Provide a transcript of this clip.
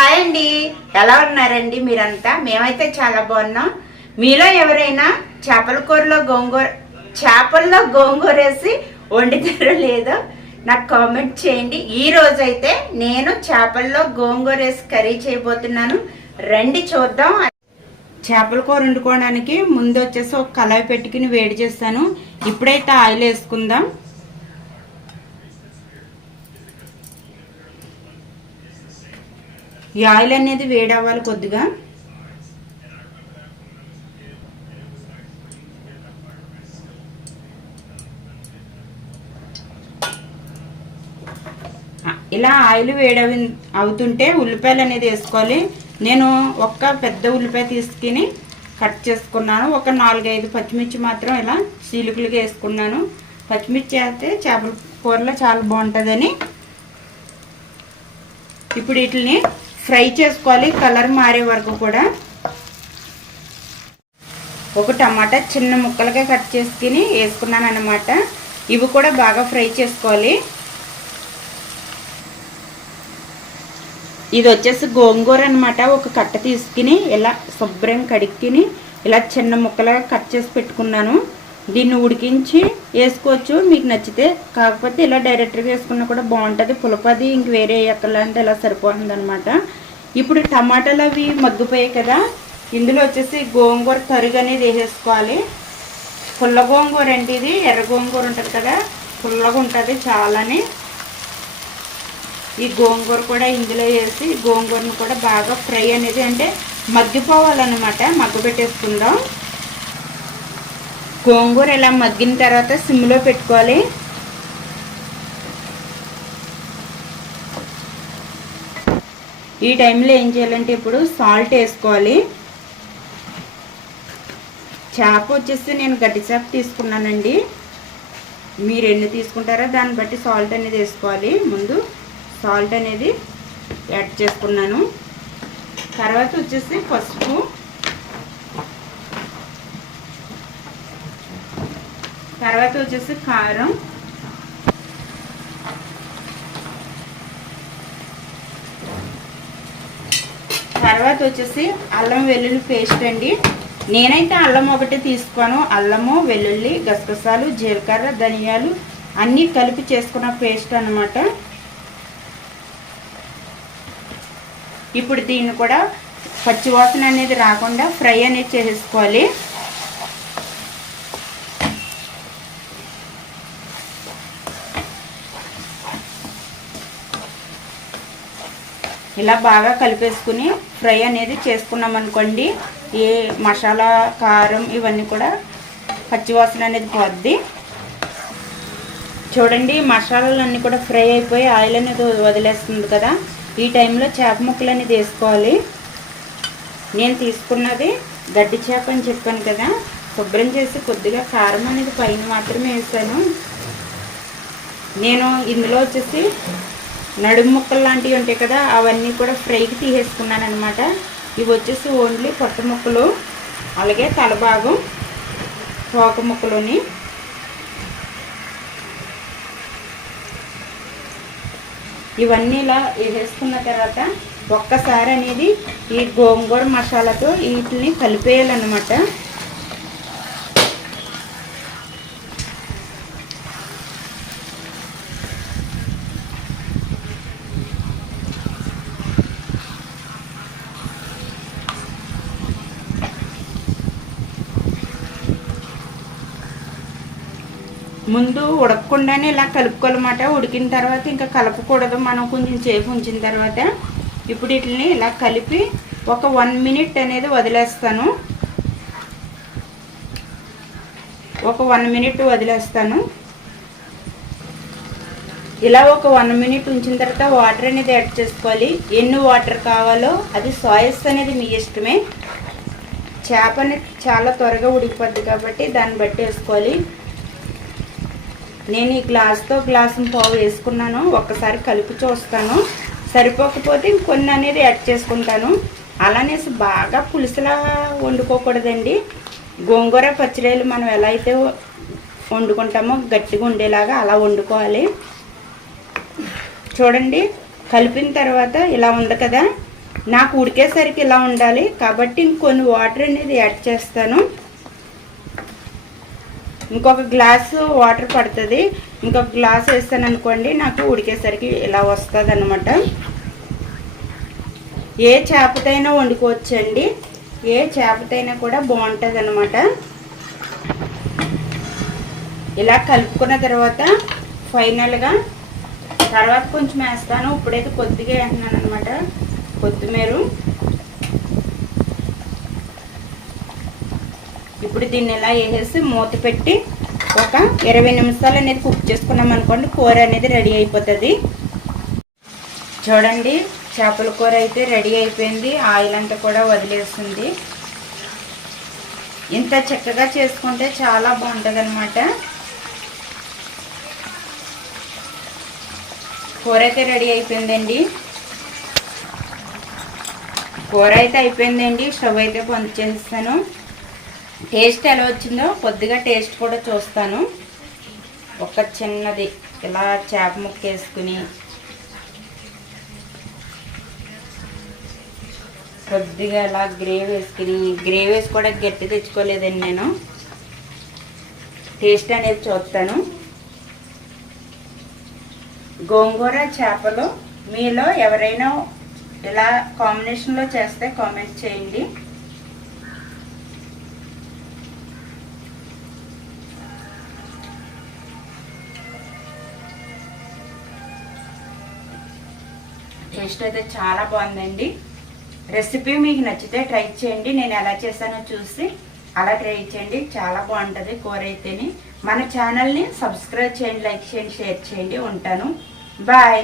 Hi అండి. ఎలా ఉన్నారండి మీరంతా? మేమైతే చాలా బాగున్నాం. మీలో ఎవరైనా చేపల కూరలో గోంగూర చేపల్లో గోంగూర వేసి వండుతారో లేదో నాకు కామెంట్ చేయండి. ఈ రోజైతే నేను చేపల్లో గోంగూర వేసి కర్రీ చేయబోతున్నాను. రండి చూద్దాం. చేపల కూర వండుకోవడానికి ముందు వచ్చేసి ఒక కళాయి పెట్టుకుని వేడి చేస్తాను. ఇప్పుడైతే ఆయిల్ వేసుకుందాం ఈ ఆయిల్ అనేది వేడి అవ్వాలి కొద్దిగా ఇలా ఆయిల్ వేడి అవి- అవుతుంటే ఉల్లిపాయలు అనేది వేసుకోవాలి. నేను ఒక్క పెద్ద ఉల్లిపాయ తీసుకుని కట్ చేసుకున్నాను. ఒక నాలుగైదు పచ్చిమిర్చి మాత్రం ఇలా చీలుకలుగా వేసుకున్నాను. పచ్చిమిర్చి వేస్తే చేపల కూరలో చాలా బాగుంటుందని. ఇప్పుడు వీటిని ఫ్రై చేసుకోవాలి కలర్ మారే వరకు కూడా. ఒక టమాటా చిన్న ముక్కలుగా కట్ చేసుకుని వేసుకున్నాను అనమాట ఇవి కూడా బాగా ఫ్రై చేసుకోవాలి. ఇది వచ్చేసి గోంగూర అనమాట ఒక కట్ట తీసుకుని ఇలా శుభ్రం కడుక్కుని ఇలా చిన్న ముక్కలుగా కట్ చేసి పెట్టుకున్నాను. దీన్ని ఉడికించి వేసుకోవచ్చు. మీకు నచ్చితే కాకపోతే ఇలా డైరెక్ట్గా వేసుకున్నా కూడా బాగుంటుంది. పులపది ఇంక వేరే ఎక్కలంటే ఇలా సరిపోతుంది అనమాట ఇప్పుడు టమాటాలు అవి మగ్గిపోయాయి కదా ఇందులో వచ్చేసి గోంగూర తరుగు అనేది వేసేసుకోవాలి. పుల్ల గోంగూర అండి ఇది ఎర్ర గోంగూర ఉంటుంది కదా పుల్లగా ఉంటుంది చాలానే. ఈ గోంగూర కూడా ఇందులో వేసి గోంగూరను కూడా బాగా ఫ్రై అనేది అంటే మగ్గిపోవాలన్నమాట మగ్గబెట్టేసుకుందాం. గోంగూర ఇలా మగ్గిన తర్వాత సిమ్లో పెట్టుకోవాలి. ఈ టైంలో ఏం చేయాలంటే ఇప్పుడు సాల్ట్ వేసుకోవాలి. చేప వచ్చేసి నేను గట్టి చేప తీసుకున్నానండి. మీరు ఎన్ని తీసుకుంటారో దాన్ని బట్టి సాల్ట్ అనేది వేసుకోవాలి. ముందు సాల్ట్ అనేది యాడ్ చేసుకున్నాను. తర్వాత వచ్చేసి పసుపు. తర్వాత వచ్చేసి కారం. తర్వాత వచ్చేసి అల్లం వెల్లుల్లి పేస్ట్ అండి. నేనైతే అల్లం ఒకటి తీసుకోను. అల్లము వెల్లుల్లి గసగసాలు జీలకర్ర ధనియాలు అన్నీ కలిపి చేసుకున్న పేస్ట్ అన్నమాట. ఇప్పుడు దీన్ని కూడా పచ్చివాసన అనేది రాకుండా ఫ్రై అనేది చేసేసుకోవాలి ఇలా బాగా కలిపేసుకుని ఫ్రై అనేది చేసుకున్నాం అనుకోండి ఏ మసాలా కారం ఇవన్నీ కూడా పచ్చివాసన అనేది పోద్ది. చూడండి మసాలాలు అన్నీ కూడా ఫ్రై అయిపోయి ఆయిల్ అనేది వదిలేస్తుంది కదా. ఈ టైంలో చేప ముక్కలు అనేది వేసుకోవాలి. నేను తీసుకున్నది గడ్డి చేప అని చెప్పాను కదా. శుభ్రం చేసి కొద్దిగా కారం అనేది పైన మాత్రమే వేసాను. నేను ఇందులో వచ్చేసి నడుము ముక్కలు లాంటివి ఉంటాయి కదా అవన్నీ కూడా ఫ్రైకి తీసేసుకున్నాను అనమాట ఇవి వచ్చేసి ఓన్లీ పొట్ట ముక్కలు అలాగే తల భాగం తోక ముక్కలుని. ఇవన్నీ ఇలా వేసేసుకున్న తర్వాత ఒక్కసారి అనేది ఈ గోంగూర మసాలాతో వీటిని కలిపేయాలన్నమాట. ముందు ఉడకకుండానే ఇలా కలుపుకోవాలన్నమాట. ఉడికిన తర్వాత ఇంకా కలపకూడదు. మనం కొంచెం సేపు ఉంచిన తర్వాత ఇప్పుడు వీటిని ఇలా కలిపి ఒక వన్ మినిట్ అనేది వదిలేస్తాను. ఒక వన్ మినిట్ వదిలేస్తాను. ఇలా ఒక వన్ మినిట్ ఉంచిన తర్వాత వాటర్ అనేది యాడ్ చేసుకోవాలి. ఎన్ని వాటర్ కావాలో అది సాయస్ అనేది మీ ఇష్టమే. చేప అనేది చాలా త్వరగా ఉడికిపోద్ది కాబట్టి దాన్ని బట్టి వేసుకోవాలి. నేను ఈ గ్లాస్తో గ్లాసు పావు వేసుకున్నాను. ఒక్కసారి కలిపి చూస్తాను. సరిపోకపోతే ఇంకొన్ని అనేది యాడ్ చేసుకుంటాను. అలానేసి బాగా పులుసులా వండుకోకూడదండి. గోంగూర పచ్చిరొయ్యలు మనం ఎలా అయితే వండుకుంటామో గట్టిగా ఉండేలాగా అలా వండుకోవాలి. చూడండి కలిపిన తర్వాత ఇలా ఉంది కదా. నాకు ఉడికేసరికి ఇలా ఉండాలి. కాబట్టి ఇంకొన్ని వాటర్ అనేది యాడ్ చేస్తాను. ఇంకొక గ్లాసు వాటర్ పడుతుంది. ఇంకొక గ్లాస్ వేస్తాను అనుకోండి నాకు ఉడికేసరికి ఇలా వస్తుంది అనమాట ఏ చేపతైనా వండుకోవచ్చండి. ఏ చేపతైనా కూడా బాగుంటుంది అనమాట ఇలా కలుపుకున్న తర్వాత ఫైనల్గా తర్వాత కొంచెం వేస్తాను. ఇప్పుడైతే కొద్దిగా వేస్తున్నాను అనమాట కొత్తిమీర. ఇప్పుడు దీన్ని ఇలా వేసేసి మూత పెట్టి ఒక ఇరవై నిమిషాలు అనేది కుక్ చేసుకున్నాం అనుకోండి కూర అనేది రెడీ అయిపోతుంది. చూడండి చేపల కూర అయితే రెడీ అయిపోయింది ఆయిల్ అంతా కూడా వదిలేస్తుంది ఇంత చక్కగా చేసుకుంటే చాలా బాగుంటుంది అనమాట కూర అయితే రెడీ అయిపోయిందండి. కూర అయితే అయిపోయిందండి స్టవ్ అయితే బంద్ చేస్తాను టేస్ట్ ఎలా వచ్చిందో కొద్దిగా టేస్ట్ కూడా చూస్తాను. ఒక చిన్నది ఇలా చేప ముక్క వేసుకుని కొద్దిగా ఇలా గ్రేవీ వేసుకుని గ్రేవీ వేసి కూడా గట్టి తెచ్చుకోలేదండి నేను. టేస్ట్ అనేది చూస్తాను. గోంగూర చేపలు మీలో ఎవరైనా ఇలా కాంబినేషన్లో చేస్తే కామెంట్ చేయండి. టేస్ట్ అయితే చాలా బాగుందండి. రెసిపీ మీకు నచ్చితే ట్రై చేయండి. నేను ఎలా చేశానో చూసి అలా ట్రై చేయండి. చాలా బాగుంటుంది కూర అయితేని. మన ఛానల్ని సబ్స్క్రైబ్ చేయండి లైక్ చేయండి షేర్ చేయండి. ఉంటాను. బాయ్.